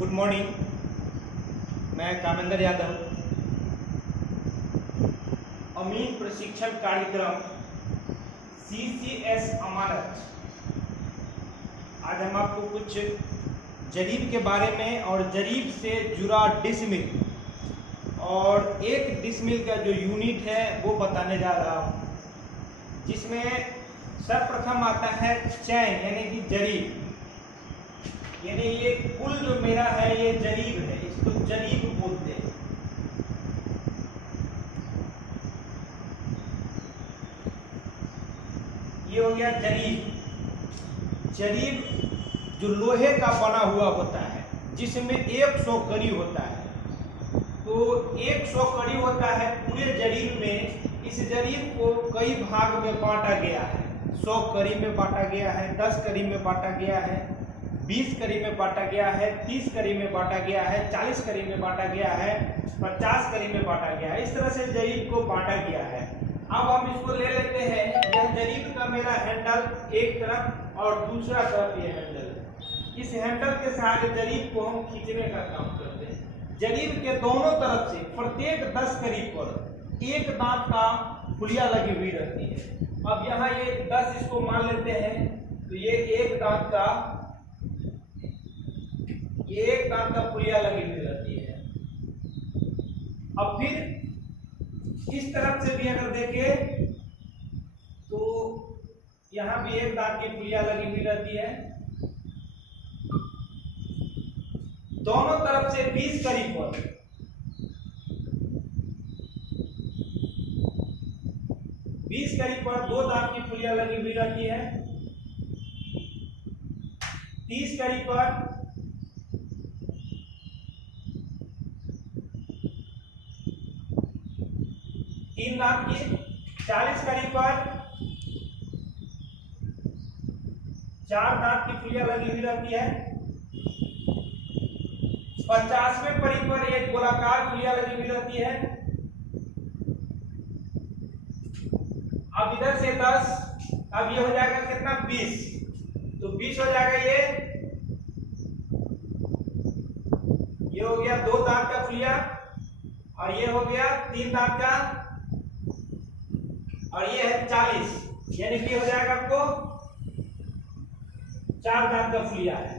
Good morning. मैं कामेंद्र यादव, अमीन प्रशिक्षण कार्यक्रम CCS अमानत। आज हम आपको कुछ जरीब के बारे में और जरीब से जुड़ा डिसमिल और एक डिसमिल का जो यूनिट है वो बताने जा रहा हूँ, जिसमें सर्वप्रथम आता है चैन यानी कि जरीब। यानी ये कुल जो मेरा है ये जरीब है, इसको जरीब बोलते हैं। ये हो गया जरीब। जरीब जो लोहे का बना हुआ होता है, जिसमें 100 कड़ी होता है। तो 100 कड़ी होता है पूरे जरीब में। इस जरीब को कई भाग में बांटा गया है। 100 कड़ी में बांटा गया है, 10 कड़ी में बांटा गया है, 20 कड़ी में बांटा गया है, 30 कड़ी में बांटा गया है, 40 कड़ी में बांटा गया है, 50 कड़ी में बांटा गया है। इस तरह से जरीब को बांटा गया है। अब हम इसको ले लेते हैं। यह जरीब का मेरा हैंडल एक तरफ और दूसरा तरफ ये हैंडल। इस हैंडल के सहारे जरीब को हम खींचने का काम करते हैं। जरीब के दोनों तरफ से प्रत्येक 10 कड़ी पर एक दांत का फुलिया लगी हुई रहती है। अब यहाँ ये 10 इसको मान लेते हैं, तो ये एक दांत का फुलिया लगी हुई रहती है। अब फिर इस तरफ से भी अगर देखें तो यहां भी एक दांत की फुलिया लगी हुई रहती है। दोनों तरफ से 20 कड़ी पर 20 कड़ी पर 2 दांत की फुलिया लगी हुई रहती है। 30 कड़ी पर 3 दांत की, 40 कड़ी पर 4 दांत की फुलिया लगी हुई रहती है। 50वें कड़ी पर एक गोलाकार फुलिया लगी हुई रहती है। अब इधर से 10, अब ये हो जाएगा कितना 20, तो 20 हो जाएगा ये हो गया 2 दांत का फुलिया, और ये हो गया 3 दांत का, और ये है 40, यानी कि हो जाएगा आपको 4 दांत का फुलिया है।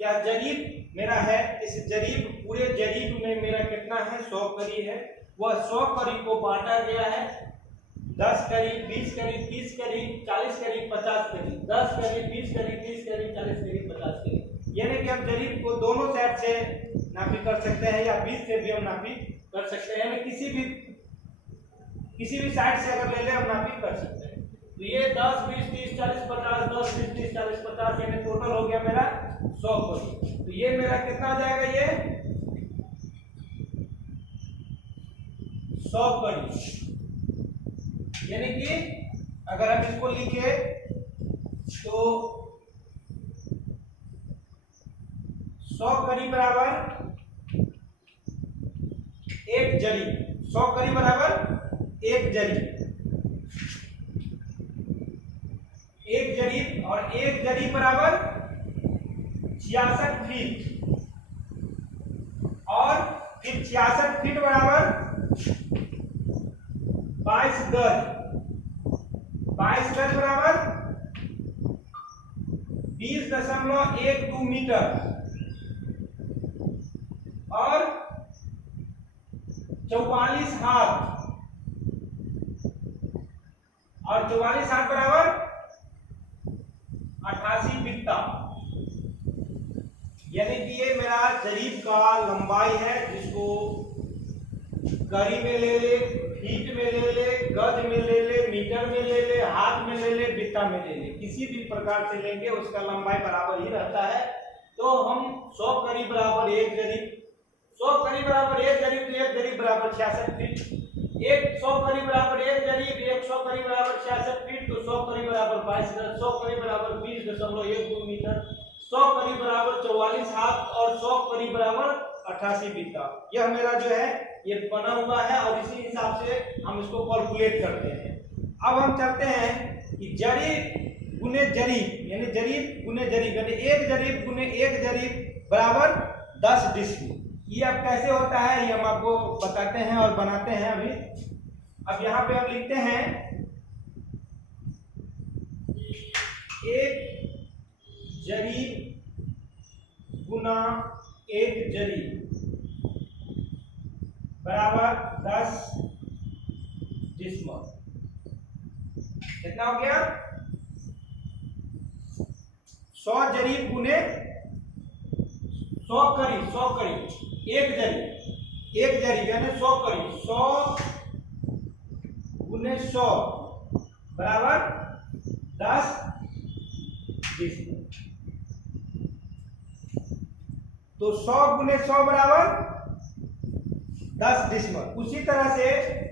यह जरीब मेरा है। इस जरीब पूरे जरीब में मेरा कितना है 100 कड़ी है। वह 100 कड़ी को बांटा गया है 10 कड़ी, 20 कड़ी, 30 कड़ी, 40 कड़ी, 50 कड़ी। 10 कड़ी, 20 कड़ी, 30 कड़ी, 40 कड़ी, 50 कड़ी। यानी कि हम जरीब को दोनों साइड से नापी कर सकते हैं, या 20 से भी हम नापी कर सकते हैं। यानी किसी भी साइड से अगर ले ले हम नापी कर सकते हैं। तो ये 10, 20, 30, 40, 50, 10, 20, 30, 40, 50, यानी टोटल हो गया मेरा 100 कड़ी। तो ये मेरा कितना हो जाएगा, ये 100 कड़ी। यानी कि अगर हम इसको लिखे तो 100 कड़ी बराबर एक जरीब। 100 कड़ी बराबर एक जरीब। एक जरीब, और एक जरीब बराबर 66 फीट, और फिर 66 फीट बराबर 22 गज। 22 गज बराबर 20.12 मीटर, और 44 हाथ, और 44 हाथ बराबर 88 बित्ता। यानी कि ये मेरा जरीब का लंबाई है, जिसको कड़ी में ले ले, फीट में ले ले, गज में ले ले, मीटर में ले ले, हाथ में ले ले, बित्ता में ले ले, किसी भी प्रकार से लेंगे उसका लंबाई बराबर ही रहता है। तो हम 100 कड़ी बराबर एक जरीब, 100 कड़ी बराबर एक जरीब, तो एक जरीब बराबर 66 फीट। 100 कड़ी बराबर एक जरीब, 100 कड़ी बराबर 66 फीट, तो 100 कड़ी बराबर 22 गज, 100 कड़ी बराबर 20.12 मीटर, 100 कड़ी बराबर 44 हाथ, और 100 कड़ी बराबर 88 बित्ता। यह मेरा जो है ये बना हुआ है और इसी हिसाब से हम इसको कैलकुलेट करते हैं। अब हम चलते हैं कि जरीब गुने जरीब यानी जरीब गुने जरीब यानी एक जरीब गुने एक जरीब बराबर 10 डिस्मिल। ये अब कैसे होता है ये हम आपको बताते हैं और बनाते हैं अभी। अब यहाँ पे हम लिखते हैं एक जरीब गुना एक जरीब बराबर 10 डिस्मिल। कितना हो गया? 100 जरीब गुने 100 करीब एक जरीब यानी 100 करीब 100 गुने 100 बराबर 10 डिस्मिल। तो 100 गुने 100 बराबर 10 डिस्मिल। उसी तरह से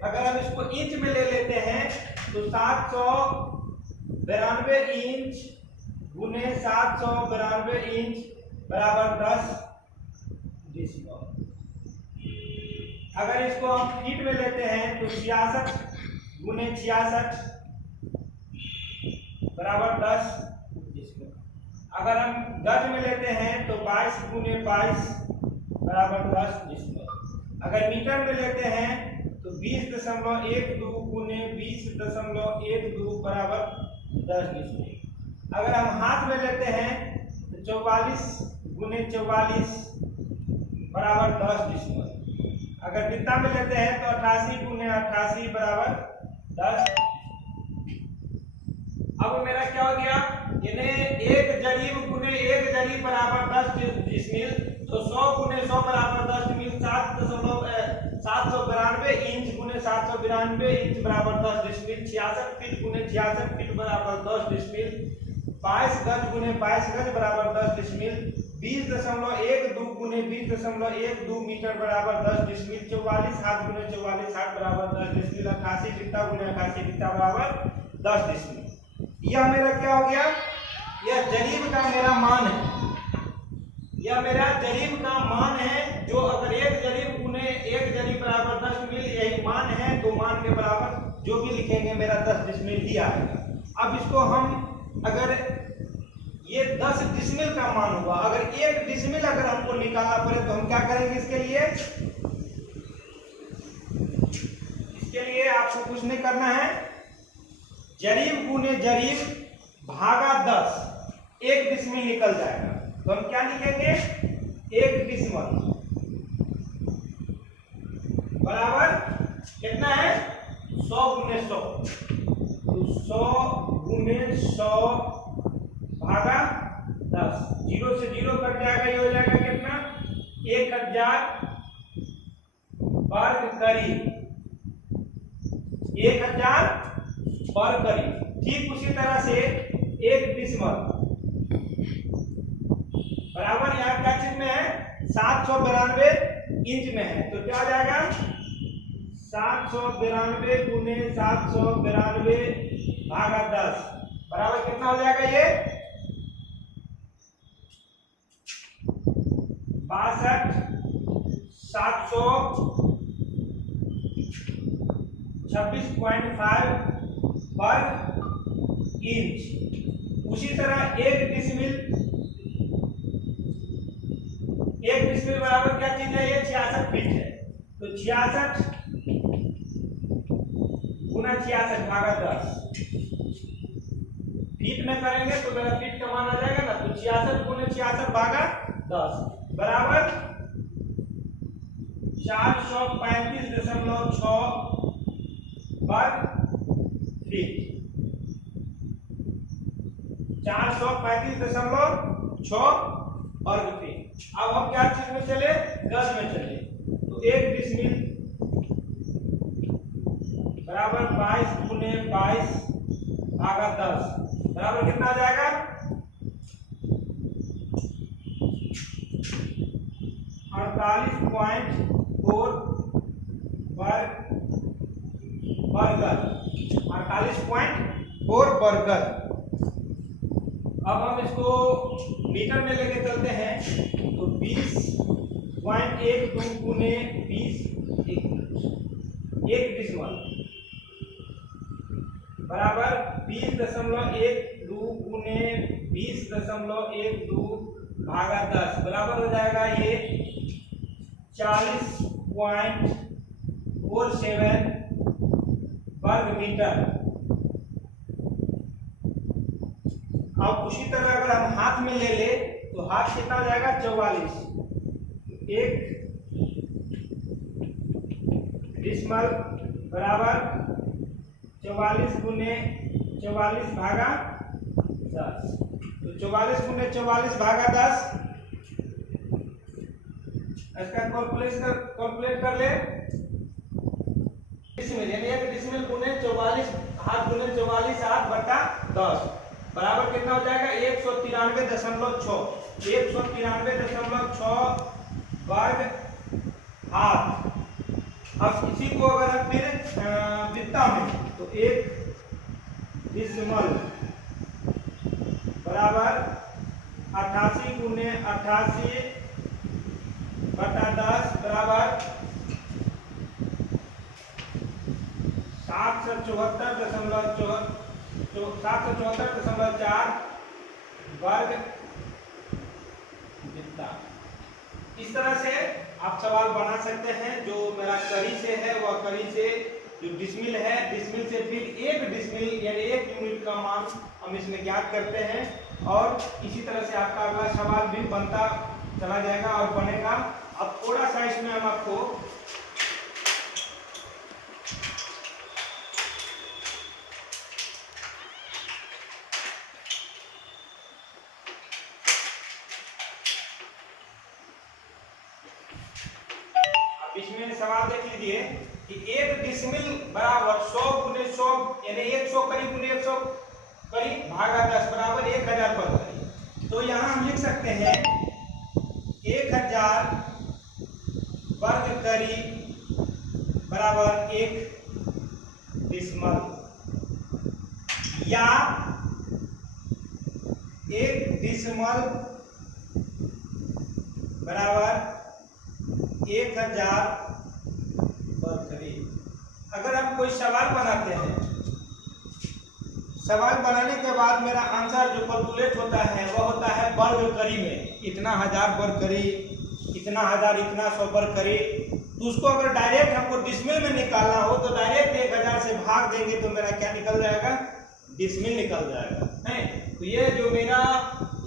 अगर हम इसको इंच में ले लेते हैं तो 792 इंच गुने 792 इंच बराबर 10 डिस्मिल। अगर इसको हम फीट में लेते हैं तो 66 गुने 66 बराबर 10 डिस्मिल। अगर हम गज में लेते हैं तो 22 गुने 22 बराबर 10 डिस्मिल। अगर मीटर में लेते हैं तो 20.12 गुने 20.12 बराबर 10 डिस्मिल। अगर हम हाथ में लेते हैं तो 44 गुने 44 बराबर 10 डिस्मिल। अगर बित्ता में लेते हैं तो 88 गुने 88 बराबर 10। अब मेरा क्या हो गया? यानी एक जरीब गुने एक जरीब बराबर 10 डिस्मिल। तो 100 गुने 100 बराबर 10 डिस्मिल। 792 इंच गुने 792 इंच बराबर 10 डिस्मिल। 66 फीट गुने 66 फीट बराबर 10 डिस्मिल। 22 गज गुने 22 गज बराबर 10 डिस्मिल। 20.12 गुने 20.12 मीटर बराबर 10 डिस्मिल। 44 हाथ गुने 44 हाथ बराबर 10 डिस्मिल। 88 बित्ता गुने 88 बित्ता बराबर 10 डिस्मिल। यह मेरा क्या हो गया? यह जरीब का मेरा मान है। यह मेरा जरीब का मान है जो अगर एक जरीब गुने एक जरीब बराबर 10 डिस्मिल यही मान है तो मान के बराबर जो भी लिखेंगे मेरा 10 डिस्मिल ही आएगा। अब इसको हम अगर ये 10 डिस्मिल का मान हुआ, अगर एक डिस्मिल अगर हमको निकालना पड़े तो हम क्या करेंगे? इसके लिए आपको कुछ नहीं करना है। जरीब गुने जरीब भागा 10 एक डिस्मिल निकल जाएगा। तो हम क्या लिखेंगे? एक डिस्मिल बराबर कितना है? 100 गुने 100। तो 100 गुने 100 भागा 10। 0 से 0 कट जाएगा। ये हो जाएगा कितना? 1000 वर्ग करीब। 1000 वर्ग करीब। ठीक उसी तरह से एक डिस्मिल बराबर यहाँ क्या चीज में है? 792 इंच में है। तो क्या हो जाएगा? 792 गुने 792 भागा 10 बराबर कितना हो जाएगा? ये 62,726.5 वर्ग इंच। उसी तरह एक डिस्मिल बराबर क्या चीज है? ये 66 फीट है। तो 66 गुना 66 भागा 10 फीट में करेंगे तो मेरा फीट का मान आ जाएगा ना। तो 66 गुने 66 भागा 10 बराबर 435.6 वर्ग फीट। 435.6 वर्ग फीट। अब हम क्या चीज में चले? गज में चले। तो एक डिस्मिल बराबर 22 गुने 22 भागा 10 बराबर कितना आ जाएगा? 48.4 वर्ग 48.4 वर्ग। अब हम इसको मीटर में लेके चलते हैं तो 20.12 गुने 20 1 डिसमल बराबर 20.12 गुने 20.12 भागा 10 बराबर हो जाएगा ये 40.47 वर्ग मीटर। अब उसी तरह अगर हम हाथ में ले ले तो हाथ कितना हो जाएगा 44। 1 डिसमल बराबर 44 गुने 44 भागा 10। तो 44 गुने 44 भागा 10 इसका कैलकुलेट कर ले। डिसमिल यानी 1 डिसमिल गुने 44 हाथ गुने 44 हाथ बटा 10 बराबर कितना हो जाएगा 193.6 193.6 वर्ग हाथ। अब इसी को अगर हम फिर वित्ता में तो 1 डिसमल बराबर 88 गुने 88 बटा 10 बराबर 774.4 वर्ग वित्ता। इस तरह से आप सवाल बना सकते हैं। जो मेरा करी से है वह करी से जो डिसमिल है, डिसमिल से फिर 1 डिसमिल यानी 1 यूनिट का मान हम इसमें ज्ञात करते हैं और इसी तरह से आपका अगला सवाल भी बनता चला जाएगा और बनेगा। अब थोड़ा सा इसमें हम आपको इसमें सवाल देख लीजिए कि 1 डिसमिल बराबर 100 गुने 100 यानी 100 करीब गुने 100 करीब भागा 10 बराबर 1000 वर्ग करीब। तो यहाँ हम लिख सकते हैं 1000 वर्ग करीब बराबर 1 डिसमल या 1 डिसमल बराबर 1000 वर्ग करीब। अगर हम कोई सवाल बनाते हैं, सवाल बनाने के बाद मेरा आंसर जो कैलकुलेट होता है वह होता है वर्ग करी में, इतना हजार वर्ग करी, इतना हजार, इतना 100 वर्ग करी। तो उसको अगर डायरेक्ट हमको डिसमिल में निकालना हो तो डायरेक्ट 1000 से भाग देंगे तो मेरा क्या निकल जाएगा डिसमिल निकल जाएगा है। तो ये जो मेरा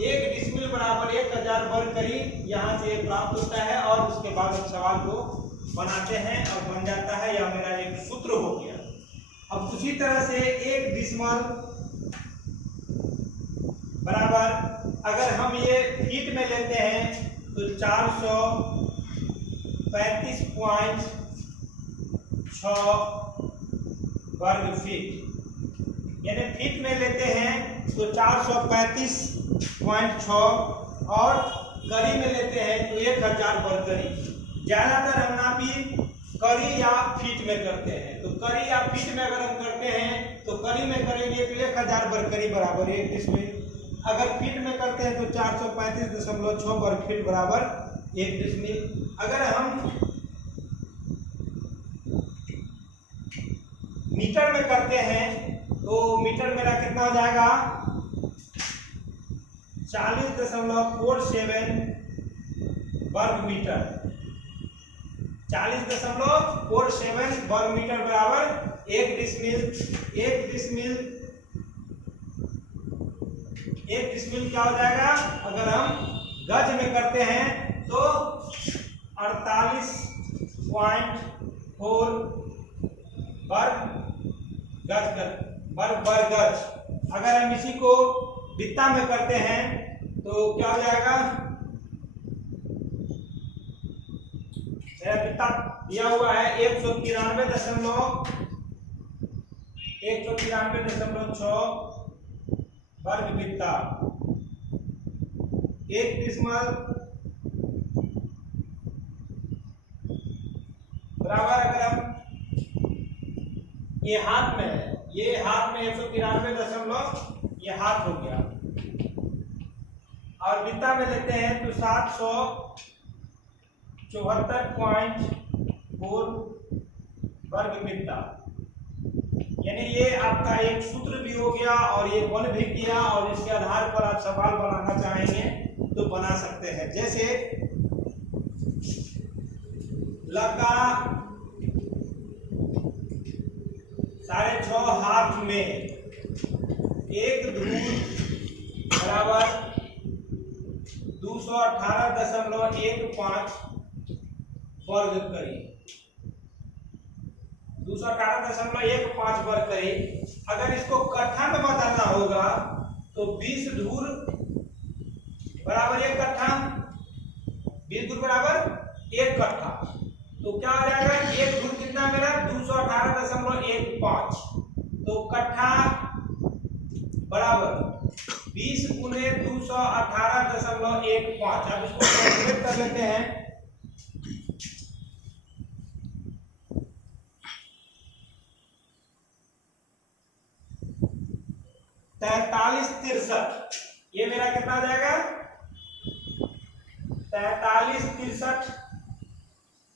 1 डिसमिल बराबर 1000 वर्ग करी यहाँ से प्राप्त होता है और उसके बाद हम सवाल को बनाते हैं और बन जाता है। यह मेरा एक सूत्र हो गया। अब उसी तरह से 1 डिसमल बराबर अगर हम ये फीट में लेते हैं तो 435.6 वर्ग फीट यानी फीट में लेते हैं तो 435.6 और करी में लेते हैं तो 1000 वर्ग करी। ज्यादातर हम नापी करी या फीट में करते हैं। तो करी या फीट में अगर हम करते हैं तो करी में करेंगे तो 1000 वर्ग करी बराबर 1 डिसमिल। अगर फीट में करते हैं तो 435.6 वर्ग फीट बराबर 1 डिसमिल। अगर हम मीटर में करते हैं तो मीटर मेरा कितना हो जाएगा 40.47 वर्ग मीटर। 40.47 वर्ग मीटर बराबर 1 डिसमिल। 1 डिसमिल क्या हो जाएगा अगर हम गज में करते हैं तो 48.4 वर्ग गज। अगर हम इसी को वित्ता में करते हैं तो क्या हो जाएगा, मेरा वित्ता दिया हुआ है 193.6 वर्ग वित्ता। 1 डिसमल बराबर अगर हम ये हाथ में है, ये हाथ में 193 ये हाथ हो गया और वित्ता में लेते हैं तो 774.4 वर्ग मीटर, यानी ये आपका एक सूत्र भी हो गया और ये बन भी किया, और इसके आधार पर आप सवाल बनाना चाहेंगे तो बना सकते हैं। जैसे लगा 6.5 हाथ में एक धूल बराबर 218.15 वर्ग करी, 218.15 वर्ग करी। अगर इसको कट्ठा में बदलना होगा तो 20 धूल बराबर 1 कट्ठा, 20 धूल बराबर 1 कट्ठा। तो क्या हो जाएगा, एक धूल कितना मेरा 218.15, तो कट्ठा बराबर 20 गुने 218.15। अब इसको कैलकुलेट कर लेते हैं। तैतालीस 63, ये मेरा कितना हो जाएगा 43 63,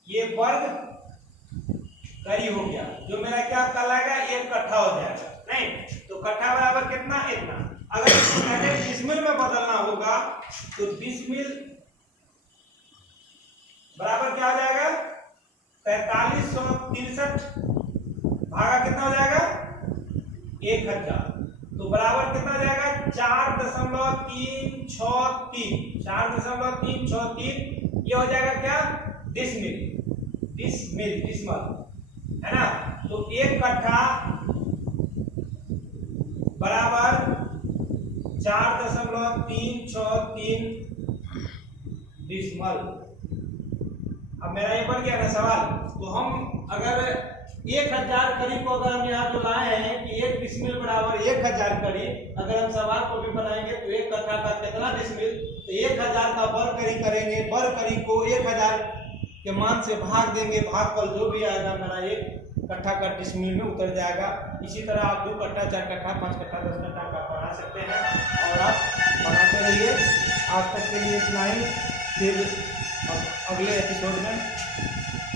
ये वर्ग करी हो गया, जो मेरा क्या कहलाएगा 1 कट्ठा हो जाएगा। नहीं तो कट्ठा बराबर कितना, इतना। अगर इसको पहले डिसमिल में बदलना होगा तो डिसमिल बराबर क्या हो जाएगा 4363 भागा कितना हो जाएगा 1000, तो बराबर कितना हो जाएगा 4.363, ये हो जाएगा क्या डिसमिल, डिसमल है ना। तो 1 कट्ठा बराबर 4.363 डिसमल। अब मेरा ये बढ़ गया ना सवाल। तो हम अगर 1000 करी को अगर हम यहाँ जो लाए हैं कि 1 डिसमिल बराबर 1000 करी, अगर हम सवाल को भी बनाएंगे तो 1 कट्ठा का कितना डिसमिल, तो 1000 का वर्ग करी करेंगे, वर्ग करी को 1000 के मान से भाग देंगे, भागफल जो भी आएगा मेरा 1 कट्ठा का डिसमिल में उतर जाएगा। इसी तरह आप 2 कट्ठा 4 कट्ठा 5 कट्ठा 10 कट्ठा का बना सकते हैं, और आप बनाते रहिए। आज तक के लिए इतना ही, फिर अगले एपिसोड में